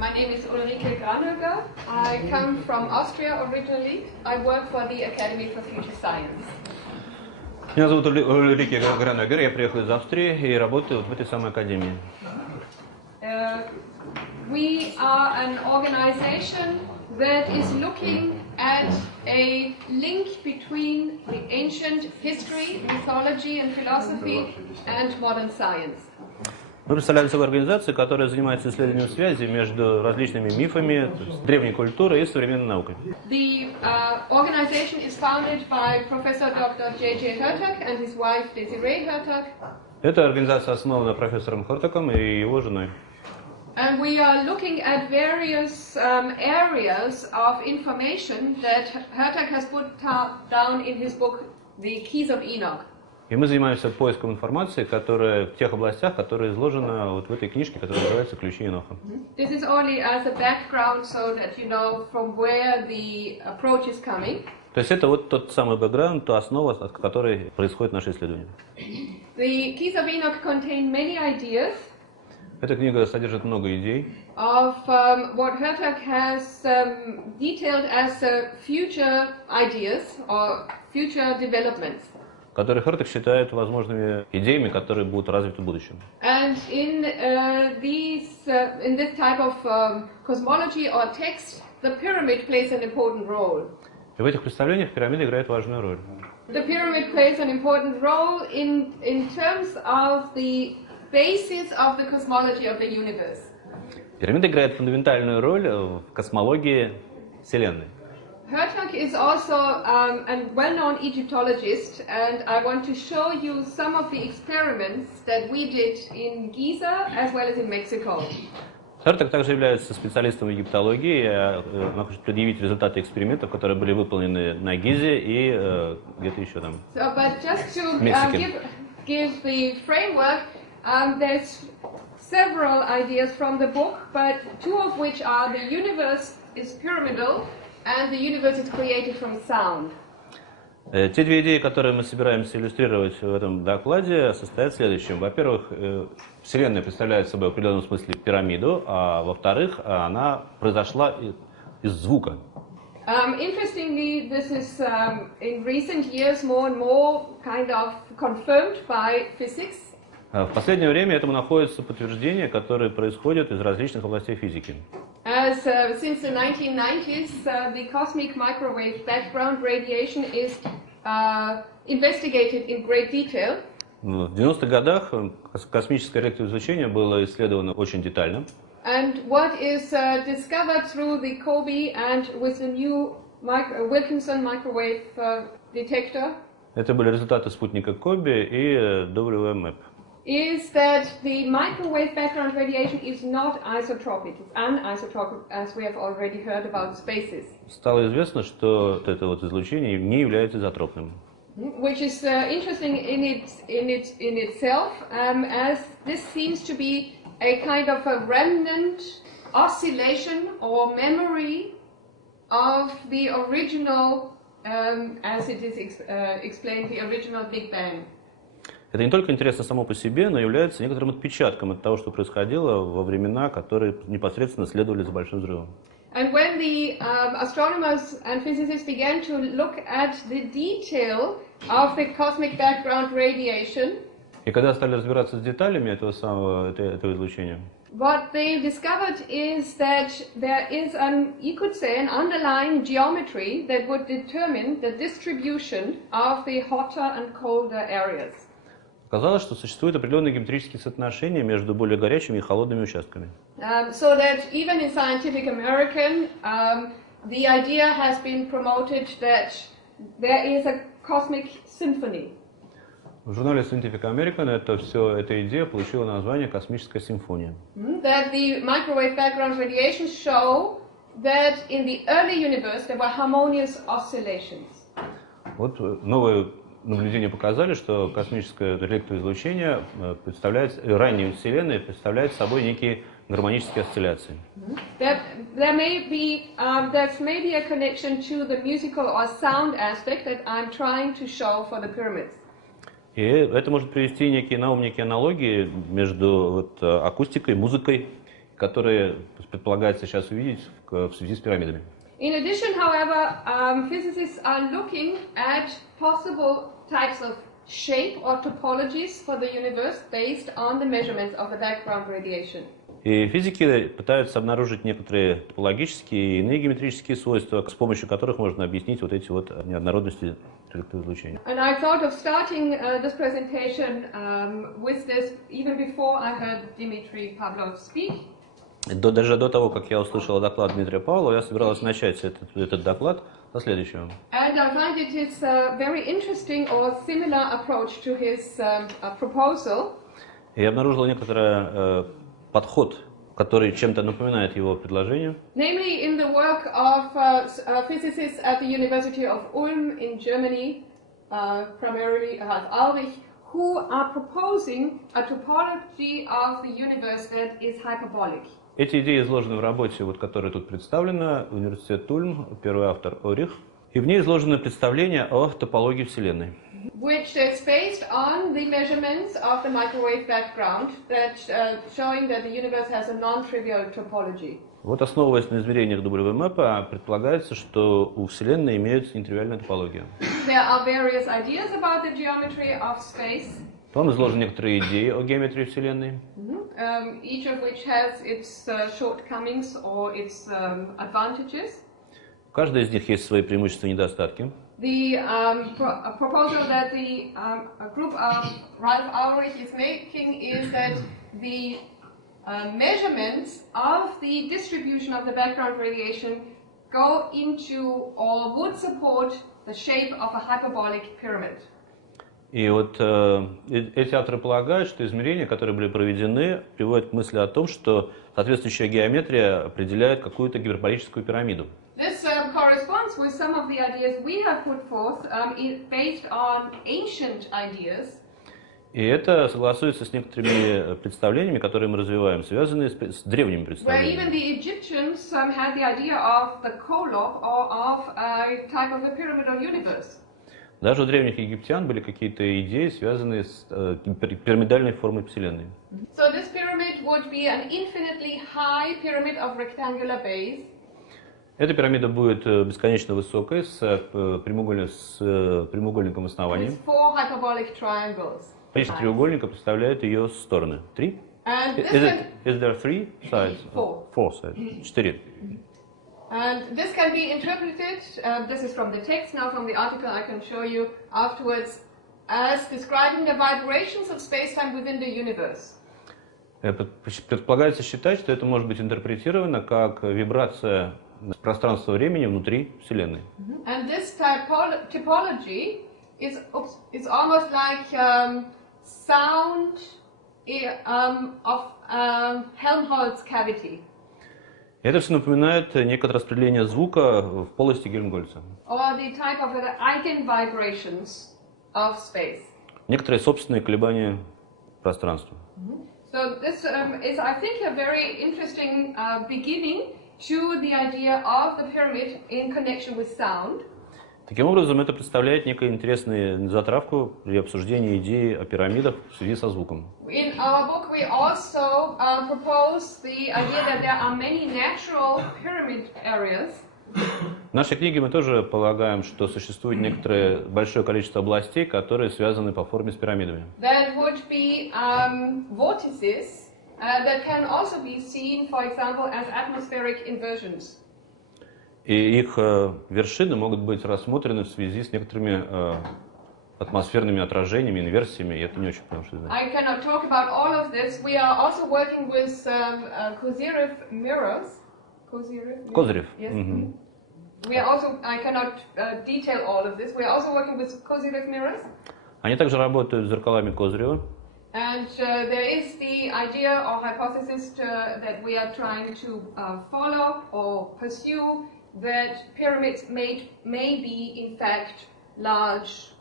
My name is Ulrike Granöger. I come from Austria originally. I work for the Academy for Future Science. Меня зовут Ульрике Гранегер, я приехал из Австрии и работаю в этой самой академии. We are an organization that is looking at a link between the ancient history, mythology and philosophy and modern science. Мы представляем собой организацию, которая занимается исследованием связи между различными мифами, древней культурой и современной наукой. The organization is founded by Professor Dr. J.J. Hertog and his wife Desiree Hertog. Эта организация основана профессором Хертогом и его женой. And we are looking at various areas of information that Hertog has put down in his book, The Keys of Enoch. И мы занимаемся поиском информации, которая в тех областях, которые изложены вот в этой книжке, которая называется «Ключи Еноха». This is only as a background, so that you know from where the approach is coming. То есть это вот тот самый бэкграунд, та основа, от которой происходит наше исследование. The Keys of Enoch contain many ideas. Эта книга содержит много идей. Of what Hertog has detailed as future ideas or future developments. Которые Хертог считает возможными идеями, которые будут развиты в будущем. And in this type of cosmology or text, the pyramid plays an important role. И в этих представлениях пирамида играет важную роль. The pyramid plays an important role in terms of the basis of the cosmology of the universe. Пирамида играет фундаментальную роль в космологии Вселенной. Hertog is also a well-known Egyptologist, and I want to show you some of the experiments that we did in Giza as well as in Mexico. Хертог также является специалистом в египтологии. Я хочу предъявить результаты экспериментов, которые были выполнены на Гизе и где-то еще там. So, but just to give the framework, there's several ideas from the book, but two of which are the universe is pyramidal. And the universe is created from sound. Те две идеи, которые мы собираемся иллюстрировать в этом докладе, состоят в следующем. Во-первых, Вселенная представляет собой в определенном смысле пирамиду, а во-вторых, она произошла из звука. Interestingly, this is in recent years more and more kind of confirmed by physics. В последнее время этому находится подтверждение, которое происходит из различных областей физики. As since the 1990s, the cosmic microwave background radiation is investigated in great detail. В 90-х годах космическое электроизлучение было исследовано очень детально. And what is discovered through the COBE and with the new Wilkinson microwave detector. Это были результаты спутника COBE и WMAP. Is that the microwave background radiation is not isotropic, it's anisotropic, as we have already heard about spaces. Стало известно, что это вот излучение не является изотропным. Which is interesting in itself, as this seems to be a kind of a remnant oscillation or memory of the original, as it is explained, the original Big Bang. Это не только интересно само по себе, но является некоторым отпечатком от того, что происходило во времена, которые непосредственно следовали за Большим взрывом. And when the astronomers and physicists began to look at the detail of the cosmic background radiation, и когда стали разбираться с деталями этого излучения, what they discovered is that there is you could say, an underlying geometry that would determine the distribution of the hotter and colder areas. Оказалось, что существуют определенные геометрические соотношения между более горячими и холодными участками. So that even in Scientific American, the idea has been promoted that there is a cosmic symphony. В журнале Scientific American эта идея получила название «Космическая симфония». That the microwave background radiation show that in the early universe there were harmonious oscillations. Вот новые наблюдения показали, что космическое электроизлучение ранней Вселенной представляет собой некие гармонические осцилляции. There may be a connection to the musical or sound aspect that I'm trying to show for the pyramids. И это может привести некие аналогии между акустикой, музыкой, которые предполагается сейчас увидеть в связи с пирамидами. In addition, however, physicists are looking at possible types of shape or topologies for the universe based on the measurements of the background radiation. И физики пытаются обнаружить некоторые топологические и иные геометрические свойства, с помощью которых можно объяснить вот эти вот неоднородности электроизлучения. And I thought of starting this presentation with this even before I heard Dmitry Pavlov speak. Даже до того, как я услышал доклад Дмитрия Павлова, я собирался начать этот доклад со следующего. And I find it is a very interesting or similar approach to his proposal. Я обнаружил некоторый подход, который чем-то напоминает его предложение. Namely, in the work of physicists at the University of Ulm in Germany, primarily Ulrich, who are proposing a topology of the universe that is hyperbolic. Эти идеи изложены в работе, вот, которая тут представлена, Университет Ульм, первый автор Орих. И в ней изложено представление о топологии Вселенной. Which is based on the measurements of the microwave background, that showing that the universe has a non-trivial topology. Вот, основываясь на измерениях WMAP, предполагается, что у Вселенной имеется нетривиальная топология. There are various ideas about the geometry of space. Там изложены некоторые идеи о геометрии Вселенной. Each of which has its shortcomings or its advantages. У каждой из них есть свои преимущества и недостатки. The proposal that the group of Ralph Ulrich is making is that the measurements of the distribution of the background radiation go into or would support the shape of a hyperbolic pyramid. И вот эти авторы полагают, что измерения, которые были проведены, приводят к мысли о том, что соответствующая геометрия определяет какую-то гиперболическую пирамиду. This corresponds with some of the ideas we have put forth based on ancient ideas. И это согласуется с некоторыми представлениями, которые мы развиваем, связанные с древними представлениями. Where even the Egyptians had the idea of the kolob or of a type of a pyramidal universe. Даже у древних египтян были какие-то идеи, связанные с пирамидальной формой Вселенной. So this pyramid would be an infinitely high pyramid of rectangular base. Эта пирамида будет бесконечно высокой, с прямоугольником основания. With four hyperbolic triangles. Конечно, треугольника представляют ее стороны. Три? Is there three sides? Four. Four sides. Четыре. And this can be interpreted, this is from the text, now from the article I can show you afterwards, as describing the vibrations of space-time within the universe. Предполагается считать, что это может быть интерпретировано как вибрация пространства-времени внутри Вселенной. And this typology is almost like sound of Helmholtz cavity. Это все напоминает некоторое распределение звука в полости Гельмгольца. Or the type of the eigenvibrations of space. Некоторые собственные колебания пространства. So this is, I think, a very interesting beginning to the idea of the pyramid in connection with sound. Таким образом, это представляет некую интересную затравку при обсуждении идеи о пирамидах в связи со звуком. In our book, we also propose the idea that there are many natural pyramid areas. В нашей книге мы тоже полагаем, что существует некоторое большое количество областей, которые связаны по форме с пирамидами. That would be vortices that can also be seen, for example, as atmospheric inversions. И их вершины могут быть рассмотрены в связи с некоторыми атмосферными отражениями, инверсиями, и это не очень понимаю, что это значит. I cannot talk about all of this. We are also working with Kozyrev mirrors. Козырев. Yes. We are also, I cannot detail all of this. We are also working with Kozyrev mirrors. Они также работают с зеркалами Козырева. And there is the idea or hypothesis that we are trying to follow or pursue that pyramids may be in fact large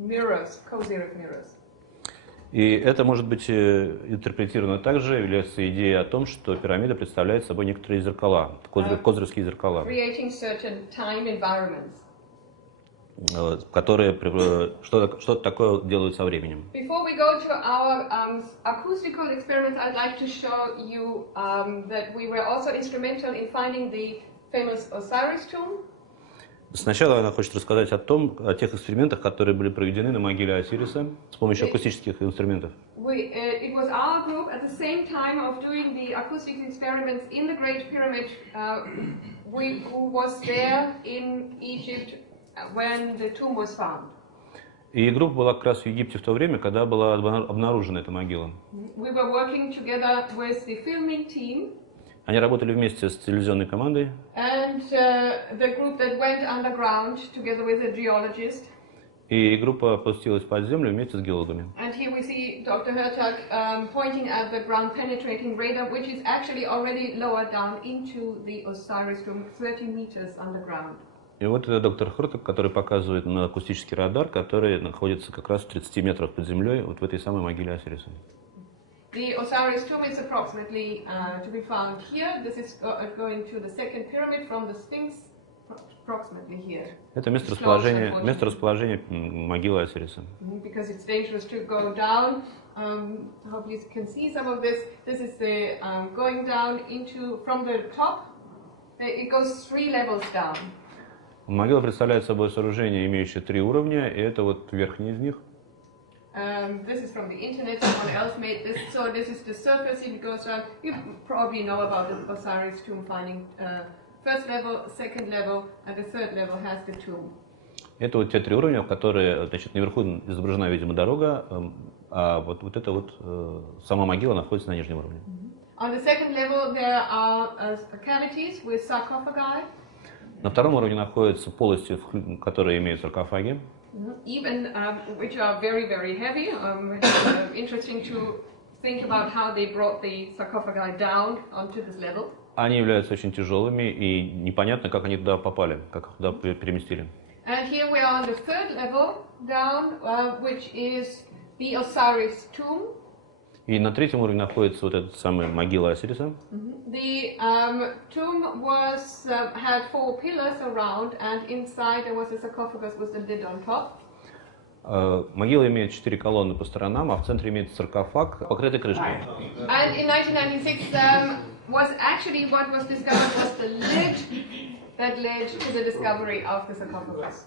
mirrors, Kozyrev mirrors. И это может быть интерпретировано также, является идеей о том, что пирамида представляет собой некоторые зеркала, козыревские зеркала. Creating certain time environments. которые что-то такое делают со временем. Before we go to our acoustical experiments, I'd like to show you that we were also instrumental in finding the famous Osiris tomb. Сначала она хочет рассказать о тех экспериментах, которые были проведены на могиле Осириса с помощью акустических инструментов. It was our group at the same time of doing the acoustic experiments in the Great Pyramid, who was there in Egypt when the tomb was found. И группа была как раз в Египте в то время, когда была обнаружена эта могила. We were working together with the filming team. Они работали вместе с телевизионной командой. And the group that went underground together with a geologist. И группа опустилась под землю вместе с геологами. And here we see Dr. Hertag pointing at the ground penetrating radar, which is actually already lower down into the Osiris tomb, 30 meters underground. И вот это доктор Хертак, который показывает на акустический радар, который находится как раз в 30 метрах под землей, вот в этой самой могиле Осириса. The Osiris tomb is approximately to be found here. This is going to the second pyramid from the Sphinx, approximately here. Это место расположения могилы Осириса. Because it's dangerous to go down. Hopefully you can see some of this. This is the going down into from the top. It goes 3 levels down. Могила представляет собой сооружение, имеющее 3 уровня, и это вот верхний из них. This is from the internet, someone else made this. So this is the surface, it goes down. You probably know about the Osiris tomb finding first level, second level, and the third level has the tomb. Это вот те 3 уровня, в которые, значит, наверху изображена, видимо, дорога, а вот это вот сама могила находится на нижнем уровне. On the second level there are cavities with sarcophagi. На втором уровне находятся полости, которые имеют саркофаги. Even which are very, very heavy. Interesting to think about how they brought the sarcophagi down onto this level. Они являются очень тяжелыми, и непонятно, как они туда попали, как их туда переместили. And here we are on the third level down, which is the Osiris tomb. И на третьем уровне находится вот эта самая могила Осириса. The tomb was had 4 pillars around, and inside there was a sarcophagus with a lid on top. Могила имеет 4 колонны по сторонам, а в центре имеется саркофаг, покрытый крышкой. And in 1996 was actually what was discovered was the lid that led to the discovery of the sarcophagus.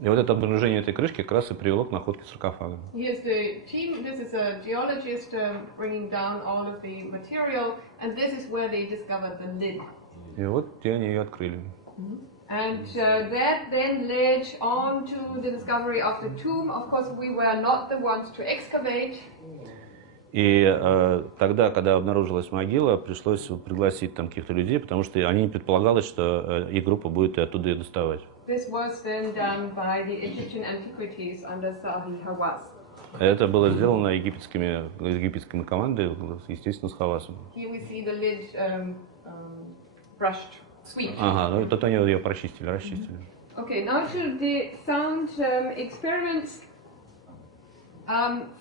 И вот это обнаружение этой крышки как раз и привело к находке саркофага. Here's the team. This is a geologist bringing down all of the material, and this is where they discovered the lid. И вот те они ее открыли. And that then led on to the discovery of the tomb. Of course, we were not the ones to excavate. И тогда, когда обнаружилась могила, пришлось пригласить там каких-то людей, потому что они не предполагалось, что их группа будет оттуда ее доставать. This was then done by the Egyptian antiquities under Sahi Hawass. Это было сделано египетскими командой, естественно, с Хавасом. Here we see the lid brushed, swept. Ага, ну тут они ее прочистили, расчистили. Okay, now to the sound experiments.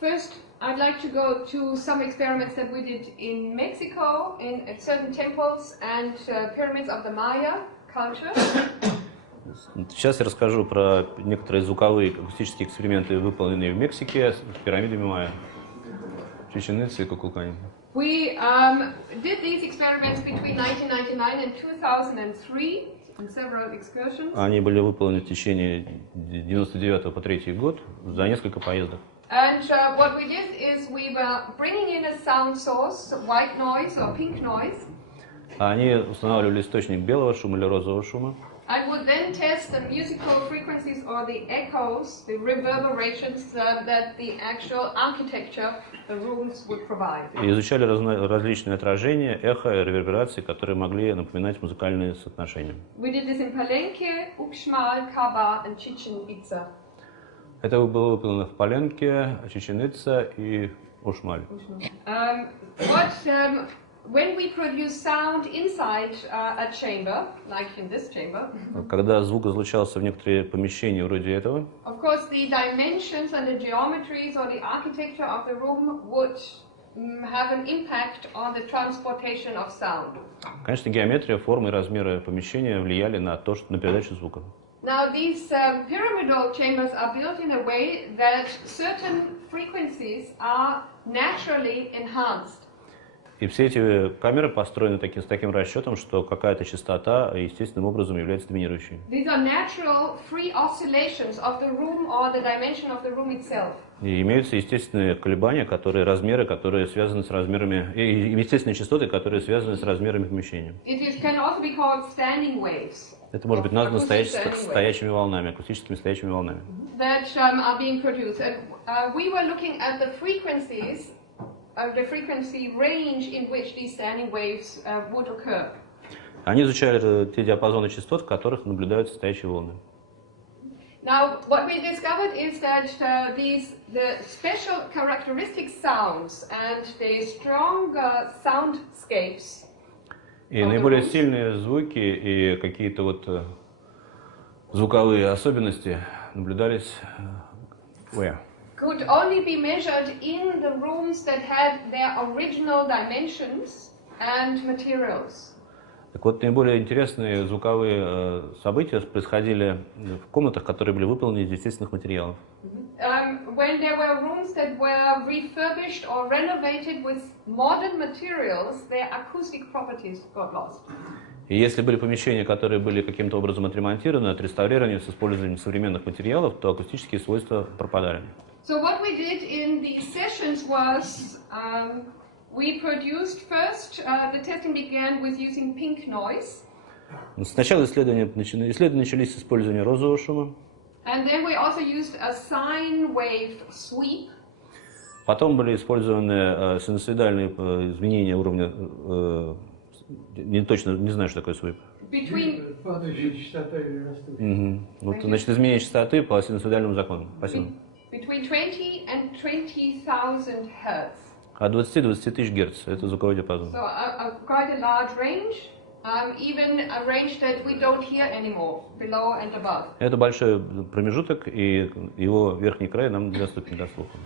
First, I'd like to go to some experiments that we did in Mexico, at certain temples and pyramids of the Maya culture. Сейчас я расскажу про некоторые звуковые акустические эксперименты, выполненные в Мексике с пирамидами Майя, Чичен Итце и Кукулкане. We did these experiments between 1999 and 2003 in several excursions. Они были выполнены в течение 99 по 3 год за несколько поездок. And what we did is we were bringing in a sound source, white noise or pink noise. Они устанавливали источник белого шума или розового шума. And would then test the musical frequencies or the echoes, the reverberations that the actual architecture, the rooms would provide. И изучали различные отражения, эхо и реверберации, которые могли напоминать музыкальные соотношения. We did this in Palenque, Uxmal, Kaba, and Chichen Itza. Это было выполнено в Паленке, Чичен Итце и Ушмаль. When we produce sound inside a chamber, like in this chamber, когда звук излучался в некоторые помещения вроде этого, of course the dimensions and the geometries or the architecture of the room would have an impact on the transportation of sound. Конечно, геометрия, формы и размеры помещения влияли на то, что на передачу звука. Now these pyramidal chambers are built in a way that certain frequencies are naturally enhanced. И все эти камеры построены с таким расчетом, что какая-то частота естественным образом является доминирующей. These are natural free oscillations of the room or the dimension of the room itself. И имеются естественные колебания, размеры, которые связаны с размерами, и естественные частоты, которые связаны с размерами помещения. It can also be called standing waves. Это может быть названо стоячими волнами, акустическими стоячими волнами. That are being produced. And we were looking at the frequencies. The frequency range in which these standing waves would occur. Они изучали те диапазоны частот, в которых наблюдаются стоячие волны. Now, what we discovered is that the special characteristic sounds and the stronger soundscapes. И наиболее сильные звуки и какие-то звуковые особенности наблюдались could only be measured in the rooms that had their original dimensions and materials. Так вот, наиболее интересные звуковые события происходили в комнатах, которые были выполнены из естественных материалов. When there were rooms that were refurbished or renovated with modern materials, their acoustic properties got lost. И если были помещения, которые были каким-то образом отремонтированы, отреставрированы с использованием современных материалов, то акустические свойства пропадали. So what we did in these sessions was we produced first, the testing began with using pink noise. Сначала исследования начались с использования розового шума. And then we also used a sine wave sweep. Потом были использованы синусоидальные изменения уровня, не знаю, что такое sweep. Падающая частота или растущая. Вот, значит, изменение частоты по синусоидальному закону. Спасибо. Between 20 and 20,000 hertz. От 20 до 20 тысяч герц. Это звуковой диапазон. So quite a large range, even a range that we don't hear anymore, below and above. Это большой промежуток, и его верхний край нам недоступен для слуха.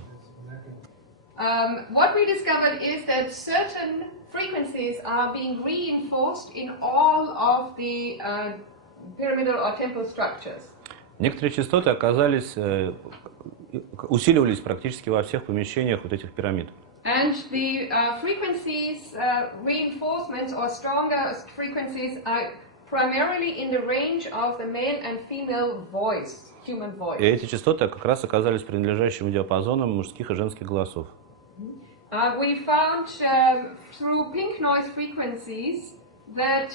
What we discovered is that certain frequencies are being reinforced in all of the pyramidal or temple structures. Некоторые частоты усиливались практически во всех помещениях вот этих пирамид. And the frequencies, reinforcements or stronger frequencies are primarily in the range of the male and female voice, human voice. И эти частоты как раз оказались принадлежащими диапазонам мужских и женских голосов. We found through pink noise frequencies that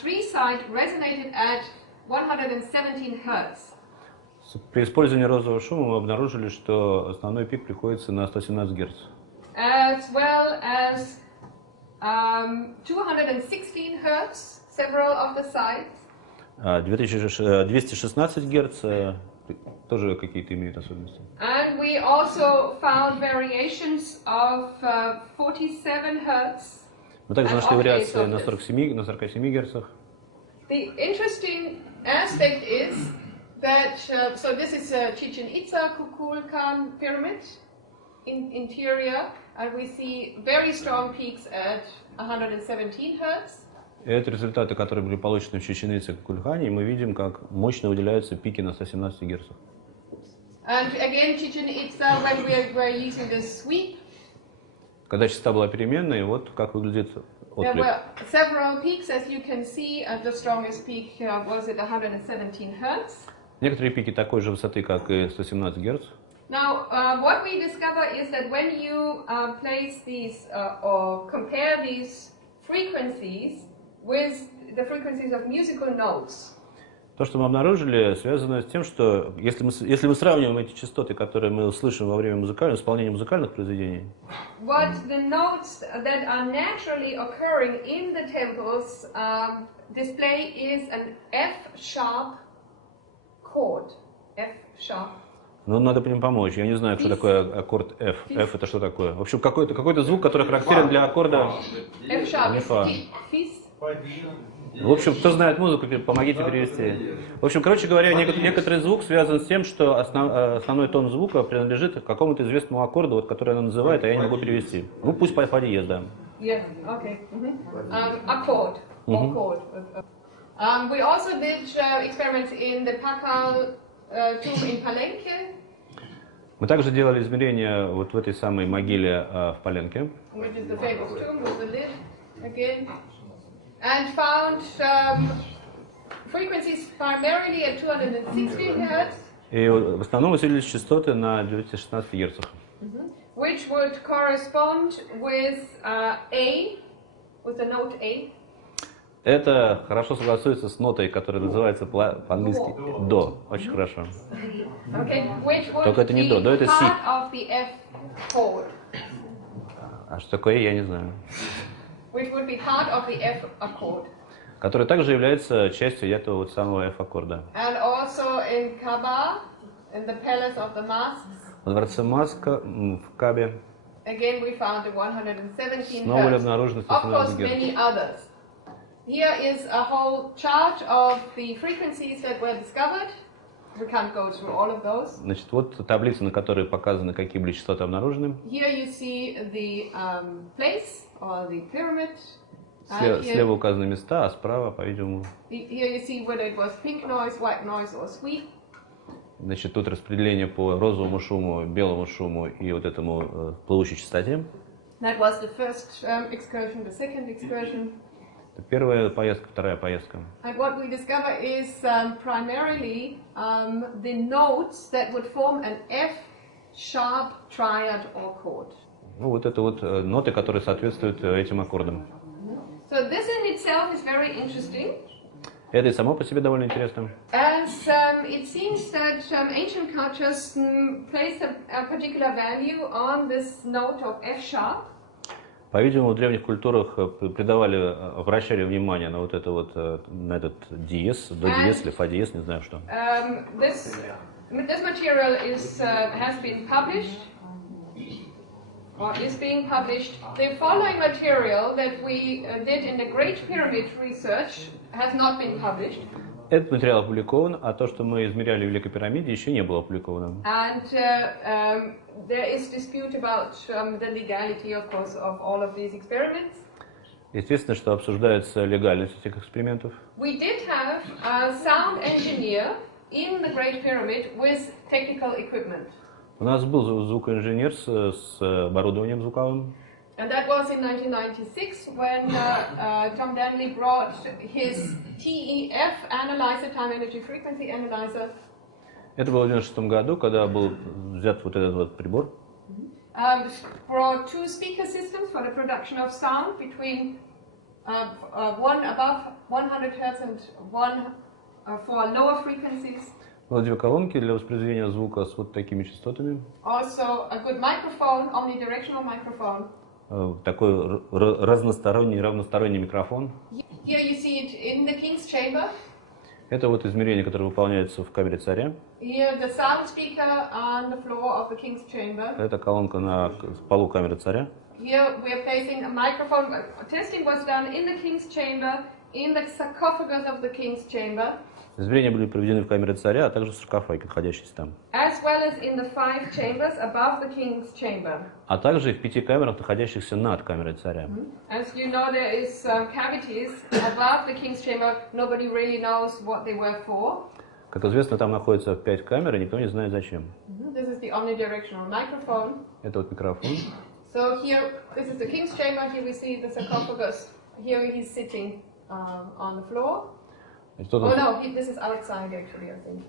three-side resonated at 117 Hertz. При использовании розового шума мы обнаружили, что основной пик приходится на 117 Гц. As well as 216 Hertz, several of the sides. 216 Гц тоже какие-то имеют особенности. And we also found variations of 47 Hertz. Мы также нашли вариации на 47 Гц. The interesting aspect is that, so this is a Chichen Itza Kukulkan pyramid interior, and we see very strong peaks at 117 Hertz. Это результаты, которые были получены в Чечен-Итзе Кукулькане, и мы видим, как мощно выделяются пики на 117 Гц. And again, Chichen Itza, when we were using the sweep, когда частота была переменной, вот как выглядит there отклик. were several peaks, as you can see, and the strongest peak was at 117 Hertz. Некоторые пики такой же высоты, как и 117 Гц. Now, what we discover is that when you place these or compare these frequencies with the frequencies of musical notes. То, что мы обнаружили, связано с тем, что если мы сравниваем эти частоты, которые мы слышим во время исполнения музыкальных произведений, what the notes that are naturally occurring in the temples display is an F-sharp chord. F-sharp. ну, надо по ним помочь. Я не знаю, что такое аккорд F. F это что такое? В общем, какой-то звук, который характерен для аккорда F-sharp. В общем, кто знает музыку, помогите перевести. В общем, короче говоря, некоторый звук связан с тем, что основной тон звука принадлежит какому-то известному аккорду, вот, который она называет, а я не могу перевести. Ну, пусть по диез, да. Yes, okay. Accord. Chord. We also did experiments in the Pakal tomb in Palenque, Мы также делали измерения вот в этой самой могиле в Поленке, which is the famous tomb with the lid again, and found frequencies primarily at 260 Hz, и в основном усилились частоты на 216 Гц, which would correspond with with the note A. Это хорошо согласуется с нотой, которая называется по-английски «до». Очень хорошо. Okay, which would Только это не до, до это be си. part of the F chord, А что такое, я не знаю. which would be part of the F accord. Который также является частью этого вот самого F-аккорда. And also in Kaaba, in the Palace of the Masks, Во дворце Маска в Кабе again we found the 117 снова были Hz. обнаружены Of course, 117 Гц. many others. Here is a whole chart of the frequencies that were discovered. We can't go through all of those. Значит, вот таблица, на которой показаны, какие были частоты обнаружены. Here you see the place or the pyramid. And Слева указаны места, а справа, по-видимому, here you see whether it was pink noise, white noise, or sweep. значит, тут распределение по розовому шуму, белому шуму и вот этому плывущей частоте. That was the first excursion, the second excursion. Это первая поездка, вторая поездка. And what we discover is primarily the notes that would form an F-sharp triad or chord. Ну, вот это вот ноты, которые соответствуют этим аккордам. So this in itself is very interesting, Это и само по себе довольно интересно. as it seems that ancient cultures placed a particular value on this note of F-sharp. По-видимому, в древних культурах обращали внимание на вот это вот, на этот диез, до диез или фа диез, не знаю что. This material has been published, or is being published. The following material that we did in the Great Pyramid research has not been published. Этот материал опубликован, а то, что мы измеряли в Великой пирамиде, еще не было опубликовано. And there is dispute about the legality, of course, of all of these experiments. Естественно, что обсуждается легальность этих экспериментов. We did have a sound engineer in the Great Pyramid with technical equipment. У нас был звукоинженер с оборудованием звуковым. And that was in 1996 when Tom Danley brought his TEF analyzer, time energy frequency analyzer. Это было в 1996 году, когда был взят вот этот вот прибор. Brought two speaker systems for the production of sound between one above 100 Hz and one for lower frequencies. Было две колонки для воспроизведения звука с вот такими частотами. Also a good microphone, omnidirectional microphone. Такой разносторонний, равносторонний микрофон. Here you see it in the King's Chamber. Это вот измерение, которое выполняется в камере царя. Here the sound speaker on the floor of the King's Chamber. Это колонка на полу камеры царя. Here we are placing a microphone. Testing was done in the King's Chamber, in the sarcophagus of the King's Chamber. Измерения были проведены в камере царя, а также в саркофаге, находящийся там. As well as in the 5 chambers above the King's Chamber. А также и в 5 камерах, находящихся над камерой царя. As you know, there is cavities above the King's Chamber. Nobody really knows what they were for. Как известно, там находится 5 камер, и никто не знает зачем. This is the omnidirectional microphone. Это вот микрофон. So here, this is the King's Chamber. Here we see the sarcophagus. Here he's sitting on the floor. Oh no, this is outside actually, I think.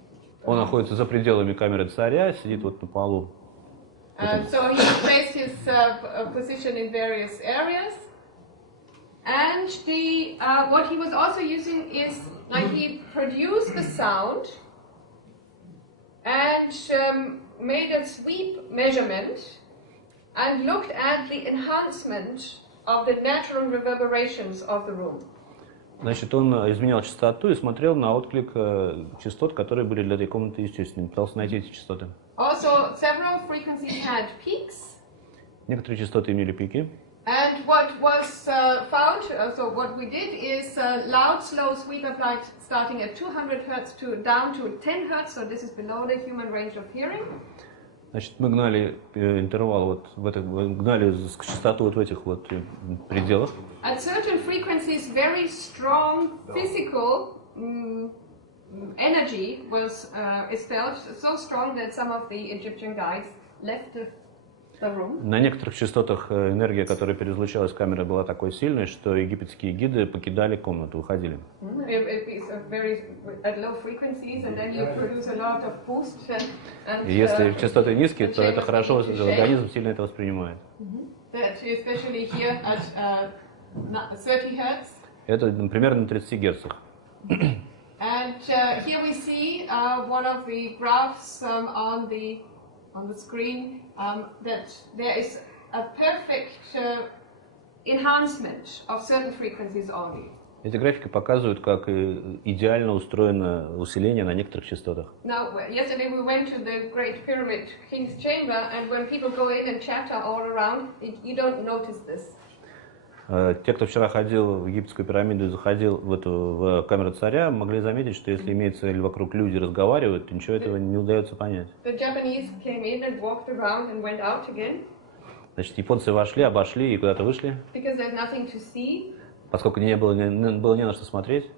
Он находится за пределами камеры царя, сидит вот на полу. So he placed his position in various areas. And what he was also using is, like, he produced the sound and made a sweep measurement and looked at the enhancement of the natural reverberations of the room. Значит, он изменял частоту и смотрел на отклик частот, которые были для этой комнаты естественными. Пытался найти эти частоты. Also, several frequencies had peaks. Некоторые частоты имели пики. And what was found, so what we did is loud, slow sweep of light starting at 200 Hz down to 10 Hz, so this is below the human range of hearing. Значит, мы гнали интервал гнали частоту вот в этих вот пределах. At certain frequencies, very strong physical energy was is felt so strong that some of the Egyptian guides left the room. На некоторых частотах энергия, которая переизлучалась камерой, была такой сильной, что египетские гиды покидали комнату, уходили. Если частоты низкие, то это хорошо, организм сильно это воспринимает. Это, например, на 30 герцах. And here we see one of the graphs on the screen that there is a perfect enhancement of certain frequencies only. Эти графики показывают, как идеально устроено усиление на некоторых частотах. Now, yesterday we went to the Great Pyramid, King's Chamber, and when people go in and chatter all around, you don't notice this. Те, кто вчера ходил в египетскую пирамиду и заходил в камеру царя, могли заметить, что если имеется или вокруг люди разговаривают, то ничего этого не удается понять. Значит, японцы вошли, обошли и куда-то вышли, поскольку было не на что смотреть.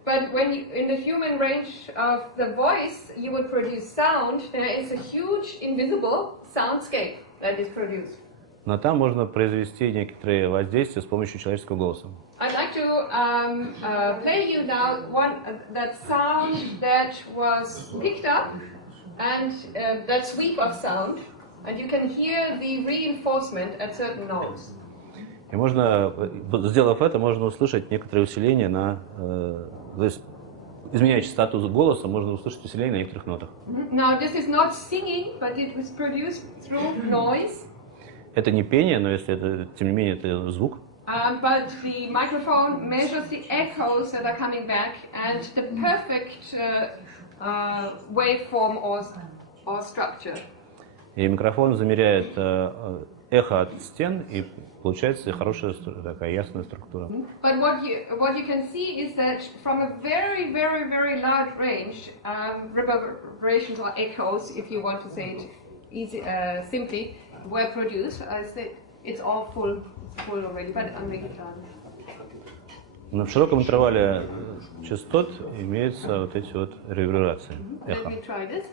Но там можно произвести некоторые воздействия с помощью человеческого голоса. I'd like to play you now that sound that was picked up, and that sweep of sound, and you can hear the reinforcement at certain notes. И можно, сделав это, можно услышать некоторые усиления то есть, изменяя частоту голоса, можно услышать усиление на некоторых нотах. Now this is not singing, but it was produced through noise. Это не пение, но если это, тем не менее, это звук. But the microphone measures the echoes that are coming back and the perfect waveform or structure. И микрофон замеряет эхо от стен, и получается хорошая такая ясная структура. But what you can see is that from a very, very, very large range, reverberations or echoes, if you want to say it easy, simply, were produced. I said it's all full already, but I'm making it. Но в широком интервале частот имеются вот эти вот реверберации, эхо. Let me try this.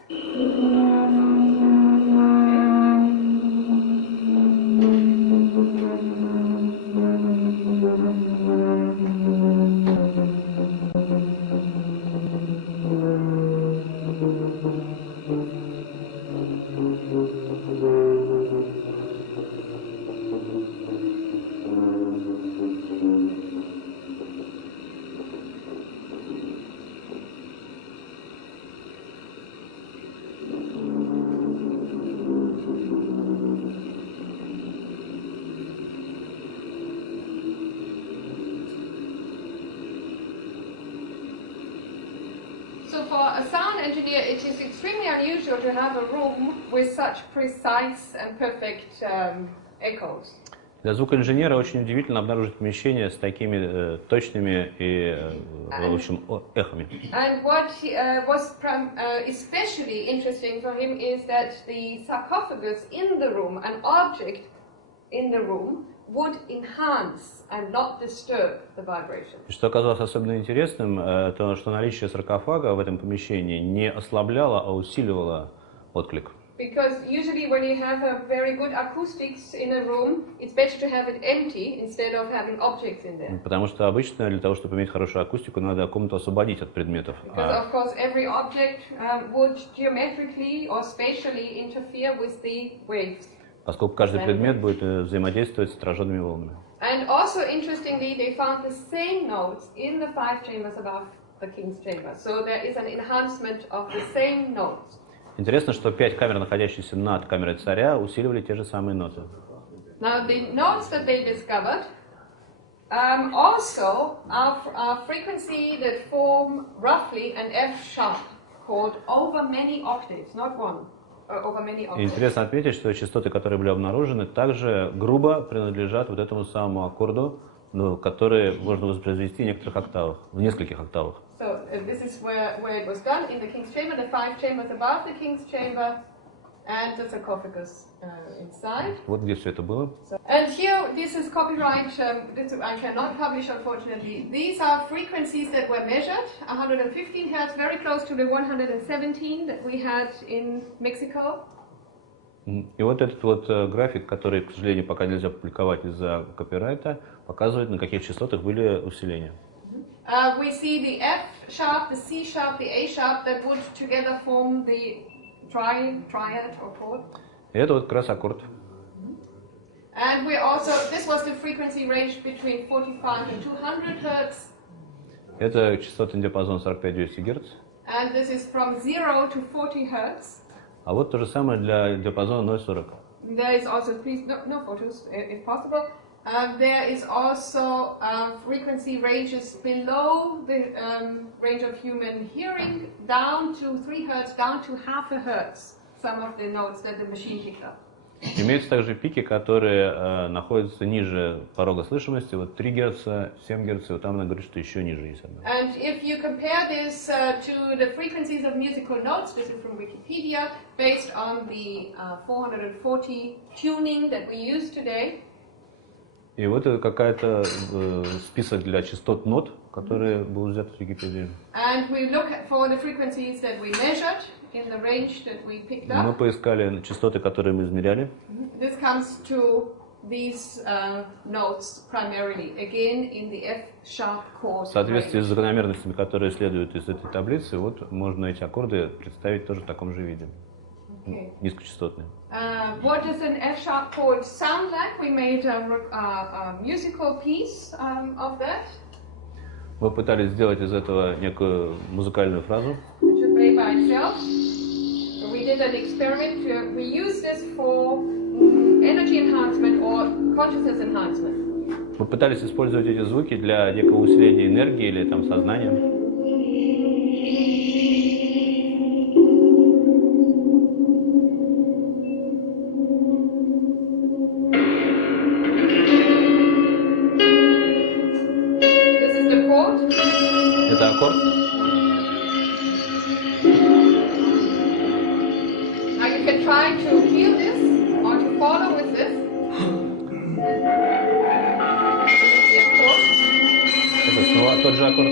So for a sound engineer, it is extremely unusual to have a room with such precise and perfect echoes. Для звукоинженера очень удивительно обнаружить помещение с такими точными и, в общем, эхами. And what was especially interesting for him is that the sarcophagus in the room, an object in the room, would enhance and not disturb the vibration. Что оказалось особенно интересным, то что наличие саркофага в этом помещении не ослабляло, а усиливало отклик. Because usually when you have a very good acoustics in a room, it's better to have it empty instead of having objects in there. Потому что обычно для того, чтобы иметь хорошую акустику, надо комнату освободить от предметов. Because of course every object would geometrically or spatially interfere with the waves. Поскольку каждый предмет будет взаимодействовать с отраженными волнами. And also interestingly, they found the same notes in the 5 chambers above the king's chamber. So there is an enhancement of the same notes. Интересно, что 5 камер, находящихся над камерой царя, усиливали те же самые ноты. Now the notes that they discovered also are frequency that form roughly an F sharp chord over many octaves, not one. И интересно отметить, что частоты, которые были обнаружены, также грубо принадлежат вот этому самому аккорду, которые можно воспроизвести в некоторых октавах, в нескольких октавах. So this is where it was done in the king's chamber, the 5 chambers above the king's chamber, and the sarcophagus inside. Вот где все это было. And here, this is copyright, this I cannot publish unfortunately. These are frequencies that were measured, 115 Hertz, very close to the 117 that we had in Mexico. И вот этот вот график, который, к сожалению, пока нельзя публиковать из-за копирайта, показывает, на каких частотах были усиления. We see the F sharp, the C sharp, the A sharp that would together form the triad or chord. И это вот как раз аккорд. And we also, this was the frequency range between 45 and 200 Hertz. Это частотный диапазон 45-200 Гц. And this is from 0 to 40 Hertz. А вот то же самое для диапазона 0,40. There is also, please, no photos if possible. There is also frequency ranges below the range of human hearing, down to 3 Hertz, down to half a Hertz, some of the notes that the machine picked up. Имеются также пики, которые находятся ниже порога слышимости, вот 3 Гц, 7 Гц, вот там она говорит, что еще ниже есть одна. And if you compare this to the frequencies of musical notes, this is from Wikipedia, based on the 440 tuning that we use today. И вот это какая-то список для частот нот, которые был взят в Википедии. And we look for the frequencies that we measured in the range that we picked up. Мы поискали частоты, которые мы измеряли. This comes to these notes primarily, again in the F sharp chord. В соответствии с закономерностями, которые следуют из этой таблицы, вот можно эти аккорды представить тоже в таком же виде. Okay. Низкочастотные. What does an F sharp chord sound like? We made a musical piece of that. Мы пытались сделать из этого некую музыкальную фразу. Which is played by itself. So we did an experiment. We used this for energy enhancement or consciousness enhancement. Мы пытались использовать эти звуки для некого усиления энергии или там сознания. Это аккорд. Now you can try to hear this or to follow with this. This is the accord. Это снова тот же аккорд.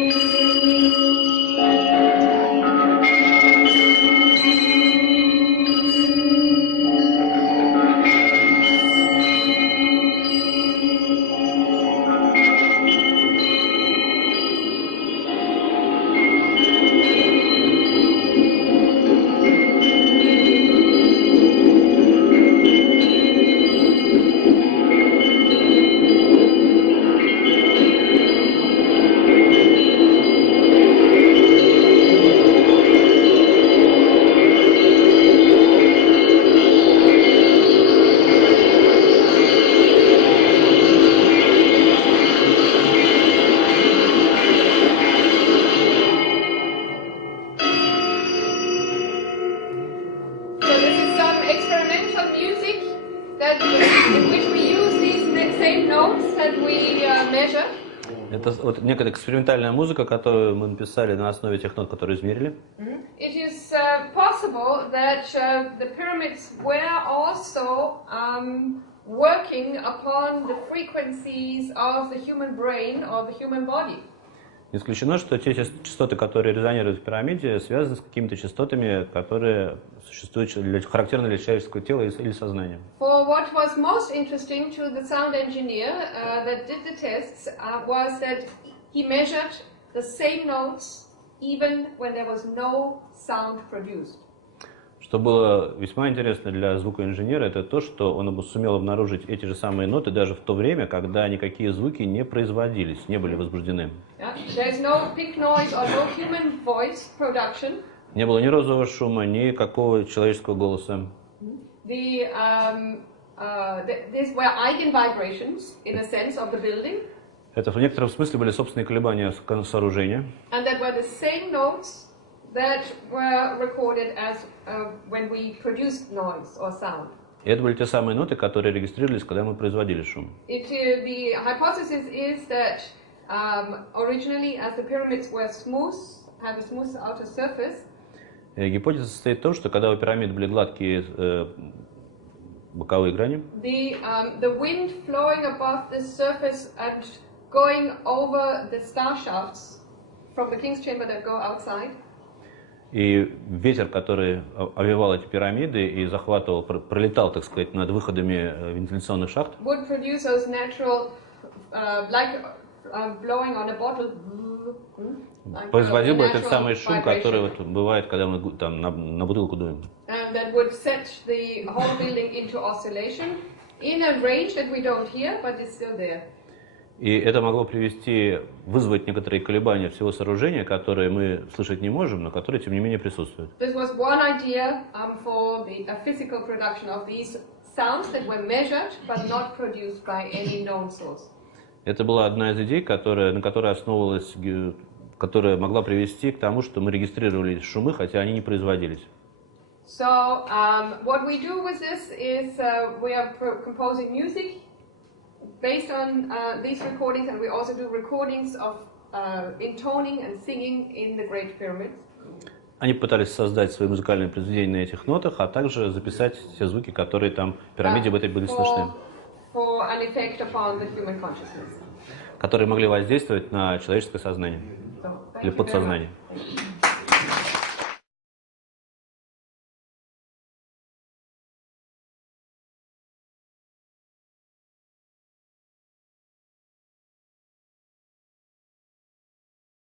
Это вот некая экспериментальная музыка, которую мы написали на основе тех нот, которые измерили. It is possible that the pyramids were also working upon the frequencies of the human brain or the human body. Не исключено, что те частоты, которые резонируют в пирамиде, связаны с какими-то частотами, которые существуют характерны для человеческого тела или сознания. For what was most interesting to the sound engineer that did the tests was that he measured the same notes even when there was no sound produced. Что было весьма интересно для звукоинженера, это то, что он сумел обнаружить эти же самые ноты даже в то время, когда никакие звуки не производились, не были возбуждены. Не было ни розового шума, ни какого человеческого голоса. These were eigenvibrations in a sense of the building. Это в некотором смысле были собственные колебания сооружения. And that were the same notes that were recorded as when we produced noise or sound. И это были те самые ноты, которые регистрировались, когда мы производили шум. The hypothesis is that originally, as the pyramids were smooth, had a smooth outer surface. Гипотеза состоит в том, что когда у пирамид были гладкие боковые грани, the wind flowing above the surface and going over the star shafts from the king's chamber that go outside, и ветер, который овевал эти пирамиды и захватывал, пролетал, так сказать, над выходами вентиляционных шахт, would produce those natural, like blowing on a bottle, производил бы этот самый шум, который вот бывает, когда мы там на бутылку дуем. That would set the whole building into oscillation in a range that we don't hear, but it's still there. И это могло вызвать некоторые колебания всего сооружения, которые мы слышать не можем, но которые, тем не менее, присутствуют. This was one idea for the physical production of these sounds that were measured, but not produced by any known source. Это была одна из идей, на которой основывалась, которая могла привести к тому, что мы регистрировали шумы, хотя они не производились. So what we do with this is we are composing music based on these recordings, and we also do recordings of intoning and singing in the Great Pyramids. Они пытались создать свои музыкальные произведения на этих нотах, а также записать те звуки, которые там в пирамиде в этой были слышны, for an effect upon the human consciousness. которые могли воздействовать на человеческое сознание или подсознание.